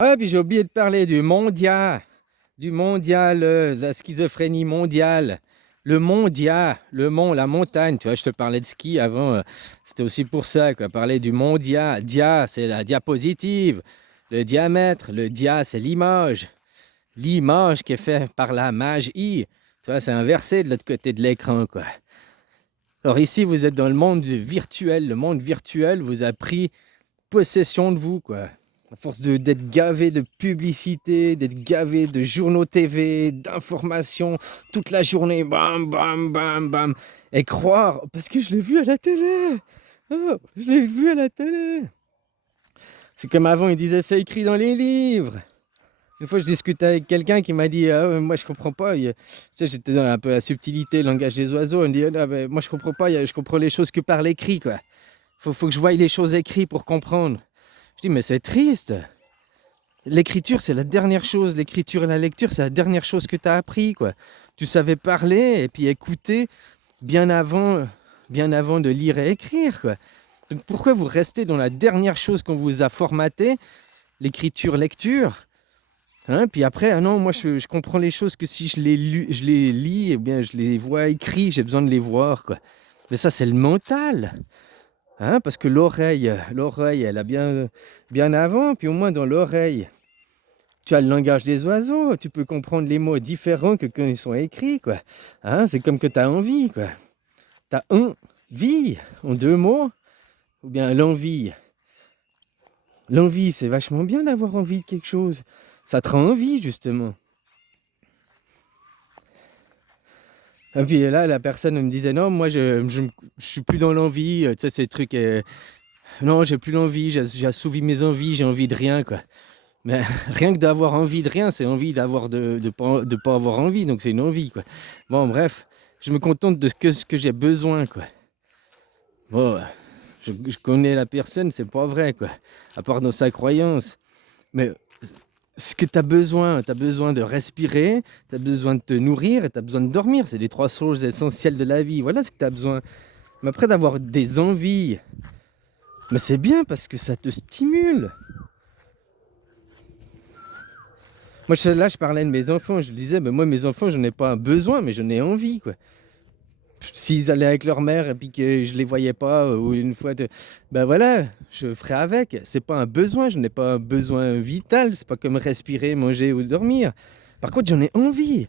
Ouais, puis j'ai oublié de parler du mondial, la schizophrénie mondiale. Le mondia, la montagne, tu vois, je te parlais de ski avant, c'était aussi pour ça, quoi, parler du mondia. Dia, c'est la diapositive, le diamètre, le dia, c'est l'image qui est faite par la magie. Tu vois, c'est inversé de l'autre côté de l'écran, quoi. Alors ici, vous êtes dans le monde virtuel. Le monde virtuel vous a pris possession de vous, quoi. À force d'être gavé de publicité, d'être gavé de journaux TV, d'informations, toute la journée, bam, bam, bam, bam. Et croire, parce que je l'ai vu à la télé. Oh, je l'ai vu à la télé. C'est comme avant, ils disaient, c'est écrit dans les livres. Une fois, je discutais avec quelqu'un qui m'a dit, ah, ouais, moi je comprends pas. Tu sais, j'étais dans un peu la subtilité, le langage des oiseaux. Il me dit, ah, ben, moi je comprends pas, je comprends les choses que par l'écrit, quoi. Faut que je voie les choses écrites pour comprendre. Je dis, mais c'est triste. L'écriture, c'est la dernière chose. L'écriture et la lecture, c'est la dernière chose que tu as appris, quoi. Tu savais parler et puis écouter bien avant, bien avant de lire et écrire, quoi. Donc pourquoi vous restez dans la dernière chose qu'on vous a formaté, l'écriture, lecture, hein? Puis après, ah non, moi je comprends les choses que si je les lis, eh bien je les vois écrits, j'ai besoin de les voir, quoi. Mais ça, c'est le mental. Hein, parce que l'oreille, elle a bien avant, puis au moins dans l'oreille, tu as le langage des oiseaux, tu peux comprendre les mots différents que quand ils sont écrits, quoi. Hein, c'est comme que tu as envie, quoi. Tu as envie, en deux mots, ou bien l'envie. L'envie, c'est vachement bien d'avoir envie de quelque chose. Ça te rend envie, justement. Et puis là, la personne me disait, non, moi, je suis plus dans l'envie, tu sais, ces trucs, non, j'ai plus l'envie, j'ai assouvi mes envies, j'ai envie de rien, quoi. Mais rien que d'avoir envie de rien, c'est envie de pas avoir envie, donc c'est une envie, quoi. Bon, bref, je me contente de ce que j'ai besoin, quoi. Bon, je connais la personne, c'est pas vrai, quoi. À part dans sa croyance. Mais ce que tu as besoin de respirer, tu as besoin de te nourrir et tu as besoin de dormir. C'est les trois choses essentielles de la vie. Voilà ce que tu as besoin. Mais après d'avoir des envies, mais c'est bien parce que ça te stimule. Moi, là, je parlais de mes enfants. Je disais, ben, moi, mes enfants, je n'ai pas un besoin, mais je n'ai envie, quoi. S'ils allaient avec leur mère et puis que je les voyais pas, ou une fois, ben voilà, je ferais avec. C'est pas un besoin, je n'ai pas un besoin vital. C'est pas comme respirer, manger ou dormir. Par contre, j'en ai envie.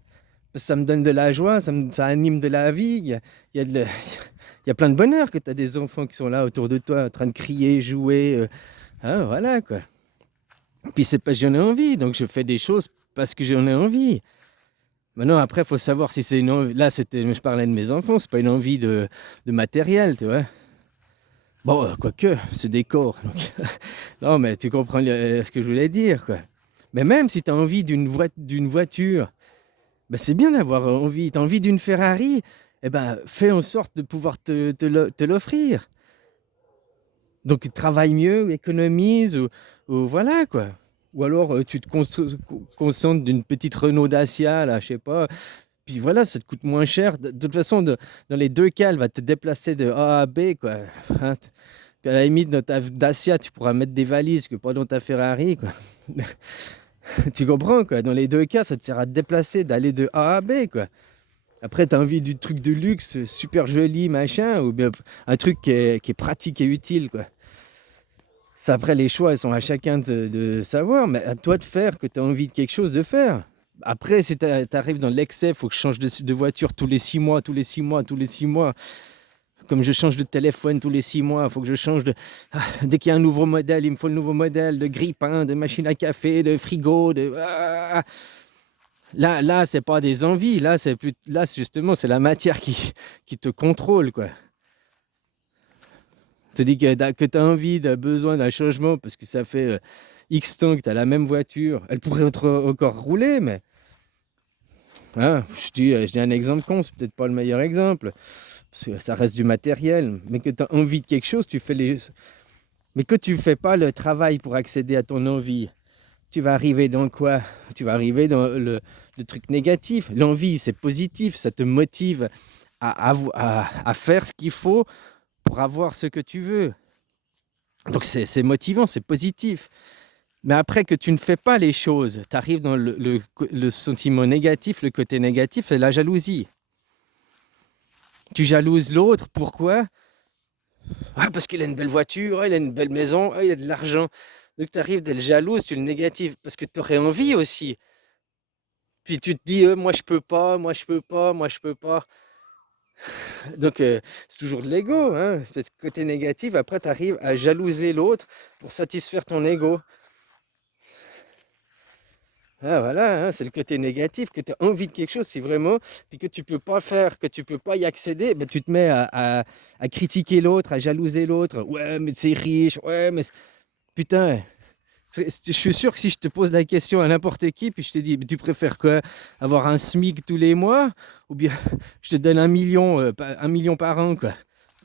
Ça me donne de la joie, ça anime de la vie. Il y a il y a plein de bonheur que tu as des enfants qui sont là autour de toi, en train de crier, jouer. Hein, voilà, quoi. Puis c'est pas j'en ai envie, donc je fais des choses parce que j'en ai envie. Maintenant, après, il faut savoir si c'est une envie. Là, je parlais de mes enfants, c'est pas une envie de matériel, tu vois. Bon, quoique, c'est des corps. Donc... non, mais tu comprends ce que je voulais dire, quoi. Mais même si tu as envie d'une voiture, ben c'est bien d'avoir envie. Tu as envie d'une Ferrari, eh ben, fais en sorte de pouvoir te l'offrir. Donc, travaille mieux, économise, ou voilà, quoi. Ou alors, tu te concentres d'une petite Renault Dacia, là, je sais pas. Puis voilà, ça te coûte moins cher. De toute façon, dans les deux cas, elle va te déplacer de A à B, quoi. Hein, puis à la limite, dans ta Dacia, tu pourras mettre des valises, que pas dans ta Ferrari, quoi. Tu comprends, quoi. Dans les deux cas, ça te sert à te déplacer, d'aller de A à B, quoi. Après, tu as envie du truc de luxe, super joli, machin, ou bien un truc qui est pratique et utile, quoi. Ça, après, les choix, ils sont à chacun de savoir, mais à toi de faire que tu as envie de quelque chose de faire. Après, si tu arrives dans l'excès, il faut que je change de voiture tous les 6 mois, tous les 6 mois, tous les 6 mois. Comme je change de téléphone tous les 6 mois, il faut que je change de... dès qu'il y a un nouveau modèle, il me faut le nouveau modèle de grille-pain, de machine à café, de frigo, de... Là, c'est pas des envies, là justement, c'est la matière qui te contrôle, quoi. Tu dis que tu as envie, tu as besoin d'un changement parce que ça fait X temps que tu as la même voiture. Elle pourrait encore rouler, mais... hein, je dis un exemple con, c'est peut-être pas le meilleur exemple, parce que ça reste du matériel, mais que tu as envie de quelque chose, tu fais les... Mais que tu fais pas le travail pour accéder à ton envie, tu vas arriver dans quoi? Tu vas arriver dans le truc négatif. L'envie, c'est positif, ça te motive à faire ce qu'il faut pour avoir ce que tu veux. Donc c'est motivant, c'est positif. Mais après que tu ne fais pas les choses, tu arrives dans le sentiment négatif, le côté négatif, c'est la jalousie. Tu jalouses l'autre, pourquoi? Ah, parce qu'il a une belle voiture, ah, il a une belle maison, ah, il a de l'argent. Donc tu arrives d'être jalouse, tu le négatif, parce que tu aurais envie aussi. Puis tu te dis, moi je peux pas, moi je peux pas, moi je peux pas. Donc c'est toujours de l'ego, hein. Ce côté négatif, après tu arrives à jalouser l'autre pour satisfaire ton ego. Ah, voilà, hein, c'est le côté négatif, que tu as envie de quelque chose, c'est vraiment, puis que tu peux pas faire, que tu peux pas y accéder, ben, tu te mets à critiquer l'autre, à jalouser l'autre. Ouais, mais c'est riche, ouais, mais putain, je suis sûr que si je te pose la question à n'importe qui, puis je te dis, tu préfères quoi? Avoir un SMIC tous les mois? Ou bien je te donne 1 million, 1 million par an, quoi.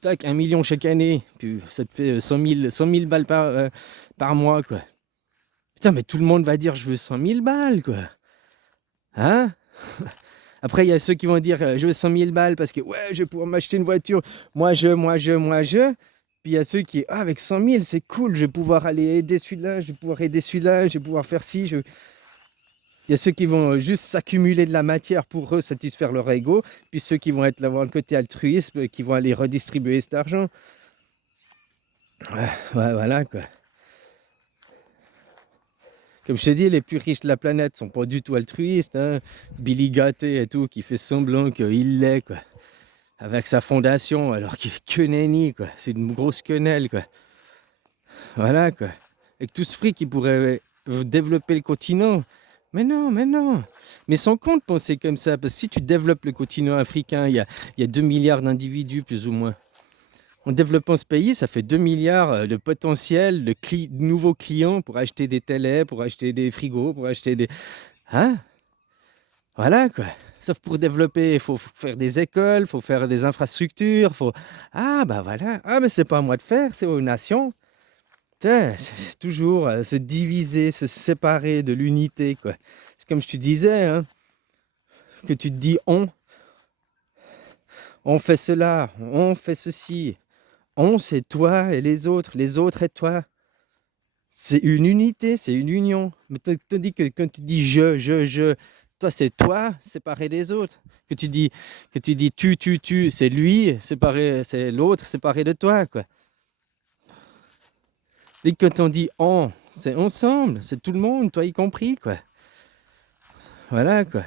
Tac, 1 million chaque année, puis ça te fait 100 000 balles par mois, quoi. Putain, mais tout le monde va dire, je veux 100 000 balles, quoi. Hein? Après, il y a ceux qui vont dire, je veux 100 000 balles parce que, ouais, je vais pouvoir m'acheter une voiture. Moi, je. Puis il y a ceux qui, ah, avec 100 000, c'est cool, je vais pouvoir aller aider celui-là, je vais pouvoir aider celui-là, je vais pouvoir faire ci. Il y a ceux qui vont juste s'accumuler de la matière pour eux satisfaire leur ego. Puis ceux qui vont avoir le côté altruisme, qui vont aller redistribuer cet argent. Ouais, ouais, voilà, quoi. Comme je te dis, les plus riches de la planète sont pas du tout altruistes, hein. Billy Gates et tout, qui fait semblant qu'il l'est, quoi. Avec sa fondation, alors qu'il est que nenni, quoi. C'est une grosse quenelle, quoi. Voilà, quoi. Avec tout ce fric, il pourrait développer le continent. Mais non, mais non. Mais sans compte penser comme ça, parce que si tu développes le continent africain, il y a 2 milliards d'individus, plus ou moins. En développant ce pays, ça fait 2 milliards de potentiel de nouveaux clients pour acheter des télés, pour acheter des frigos, pour acheter des... Hein? Voilà, quoi. Sauf pour développer, il faut faire des écoles, il faut faire des infrastructures, faut... Ah, bah voilà. Ah, mais c'est pas à moi de faire, c'est aux nations. Tiens, c'est toujours se diviser, se séparer de l'unité, quoi. C'est comme je te disais, hein, que tu te dis on fait cela, on fait ceci. On, c'est toi et les autres et toi. C'est une unité, c'est une union. Mais tu dis que quand tu dis je, toi c'est toi séparé des autres. Que tu dis tu, c'est lui séparé, c'est l'autre séparé de toi, quoi. Dès que quand on dit on, c'est ensemble, c'est tout le monde, toi y compris, quoi. Voilà, quoi.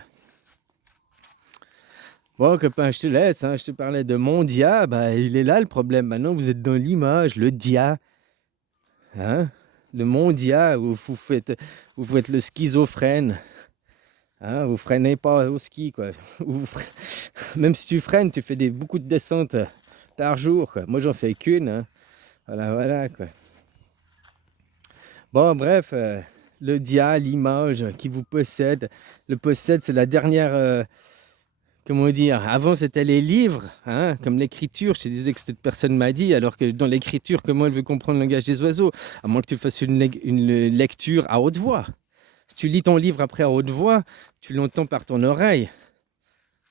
Bon, copain, je te laisse, hein. Je te parlais de mon dia, bah il est là le problème. Maintenant, vous êtes dans l'image, le dia, hein. Le mondia où vous faites le schizophrène. Hein, vous freinez pas au ski, quoi. Même si tu freines, tu fais beaucoup de descentes par jour, quoi. Moi, j'en fais qu'une, hein. Voilà, voilà, quoi. Bon, bref, le dia, l'image qui vous possède. Le possède, c'est la dernière... comment dire? Avant, c'était les livres, hein, comme l'écriture. Je te disais que cette personne m'a dit, alors que dans l'écriture, comment elle veut comprendre le langage des oiseaux? À moins que tu fasses une lecture à haute voix. Si tu lis ton livre après à haute voix, tu l'entends par ton oreille.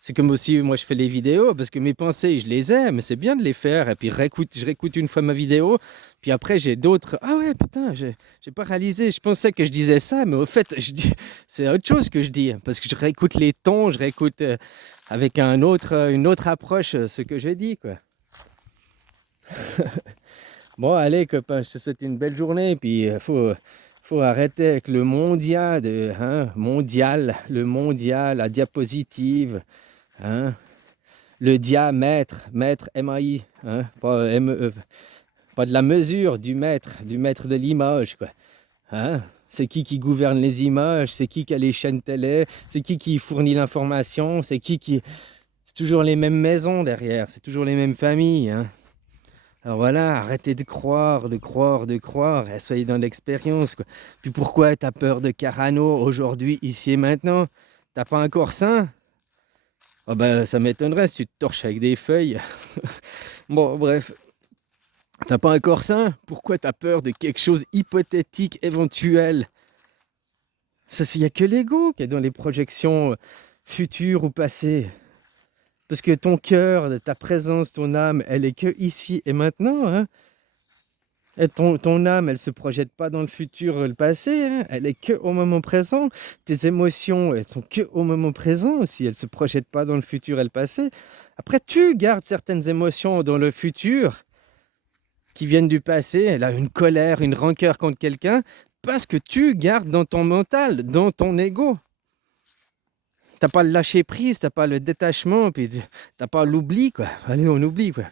C'est comme aussi, moi je fais les vidéos, parce que mes pensées, je les ai, mais c'est bien de les faire. Et puis je réécoute une fois ma vidéo, puis après j'ai d'autres. Ah ouais, putain, j'ai pas réalisé. Je pensais que je disais ça, mais au fait, c'est autre chose que je dis. Parce que je réécoute les tons, je réécoute avec une autre approche ce que j'ai dit, quoi. Bon, allez, copain, je te souhaite une belle journée. Puis faut arrêter avec le mondial, le mondial, la diapositive. Hein? Le diamètre, mètre, M-A-I, hein? Pas M-E, pas de la mesure, du mètre de l'image, quoi. Hein? C'est qui gouverne les images, c'est qui a les chaînes télé, c'est qui fournit l'information, C'est toujours les mêmes maisons derrière, c'est toujours les mêmes familles, hein? Alors voilà, arrêtez de croire, et soyez dans l'expérience, quoi. Puis pourquoi t'as peur de Carano aujourd'hui, ici et maintenant? T'as pas un corps Ah bah, ça m'étonnerait si tu te torches avec des feuilles. Bon, bref. T'as pas un corps sain? Pourquoi t'as peur de quelque chose hypothétique, éventuel? Ça, il n'y a que l'ego qui est dans les projections futures ou passées. Parce que ton cœur, ta présence, ton âme, elle est que ici et maintenant, hein. Et ton âme, elle se projette pas dans le futur, le passé, hein. Elle est que au moment présent. Tes émotions, elles sont que au moment présent aussi. Elles se projettent pas dans le futur et le passé. Après, tu gardes certaines émotions dans le futur qui viennent du passé. Là, une colère, une rancœur contre quelqu'un, parce que tu gardes dans ton mental, dans ton ego. T'as pas le lâcher prise, t'as pas le détachement, puis t'as pas l'oubli, quoi. Allez, on oublie, quoi.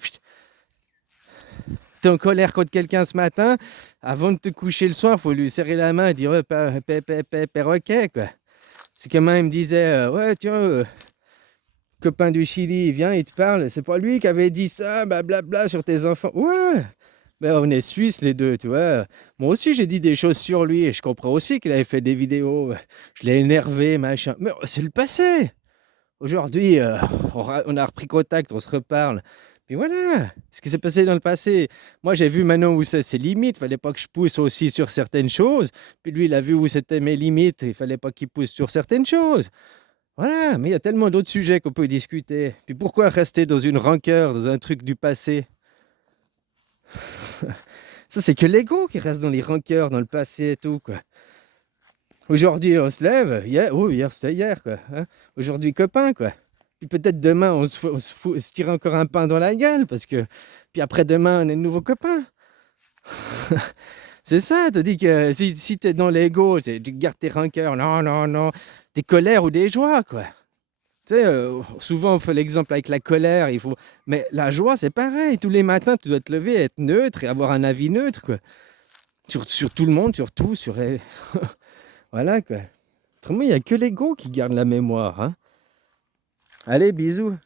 T'es en colère contre quelqu'un ce matin, avant de te coucher le soir, faut lui serrer la main et dire ouais, perroquet, quoi. C'est comme il me disait, ouais, tiens, copain du Chili, il vient, il te parle, c'est pas lui qui avait dit ça, blablabla, sur tes enfants. Ouais, ben on est Suisses les deux, tu vois. Moi aussi, j'ai dit des choses sur lui et je comprends aussi qu'il avait fait des vidéos. Je l'ai énervé, machin. Mais c'est le passé. Aujourd'hui, on a repris contact, on se reparle. Puis voilà, ce qui s'est passé dans le passé. Moi, j'ai vu maintenant où c'est ses limites. Il fallait pas que je pousse aussi sur certaines choses. Puis lui, il a vu où c'était mes limites. Il fallait pas qu'il pousse sur certaines choses. Voilà, mais il y a tellement d'autres sujets qu'on peut discuter. Puis pourquoi rester dans une rancœur, dans un truc du passé? Ça, c'est que l'ego qui reste dans les rancœurs, dans le passé et tout, quoi. Aujourd'hui, on se lève. Hier c'était hier, quoi. Hein. Aujourd'hui, copain, quoi. Puis peut-être demain, on se tire encore un pain dans la gueule, parce que... Puis après-demain, on est de nouveaux copains. C'est ça, te dis que si tu es dans l'ego, tu gardes tes rancœurs, non, non, non, des colères ou des joies, quoi. Tu sais, souvent on fait l'exemple avec la colère, il faut... Mais la joie, c'est pareil. Tous les matins, tu dois te lever, être neutre et avoir un avis neutre, quoi. Sur tout le monde, sur tout, sur... Voilà, quoi. Autrement, il n'y a que l'ego qui garde la mémoire, hein. Allez, bisous.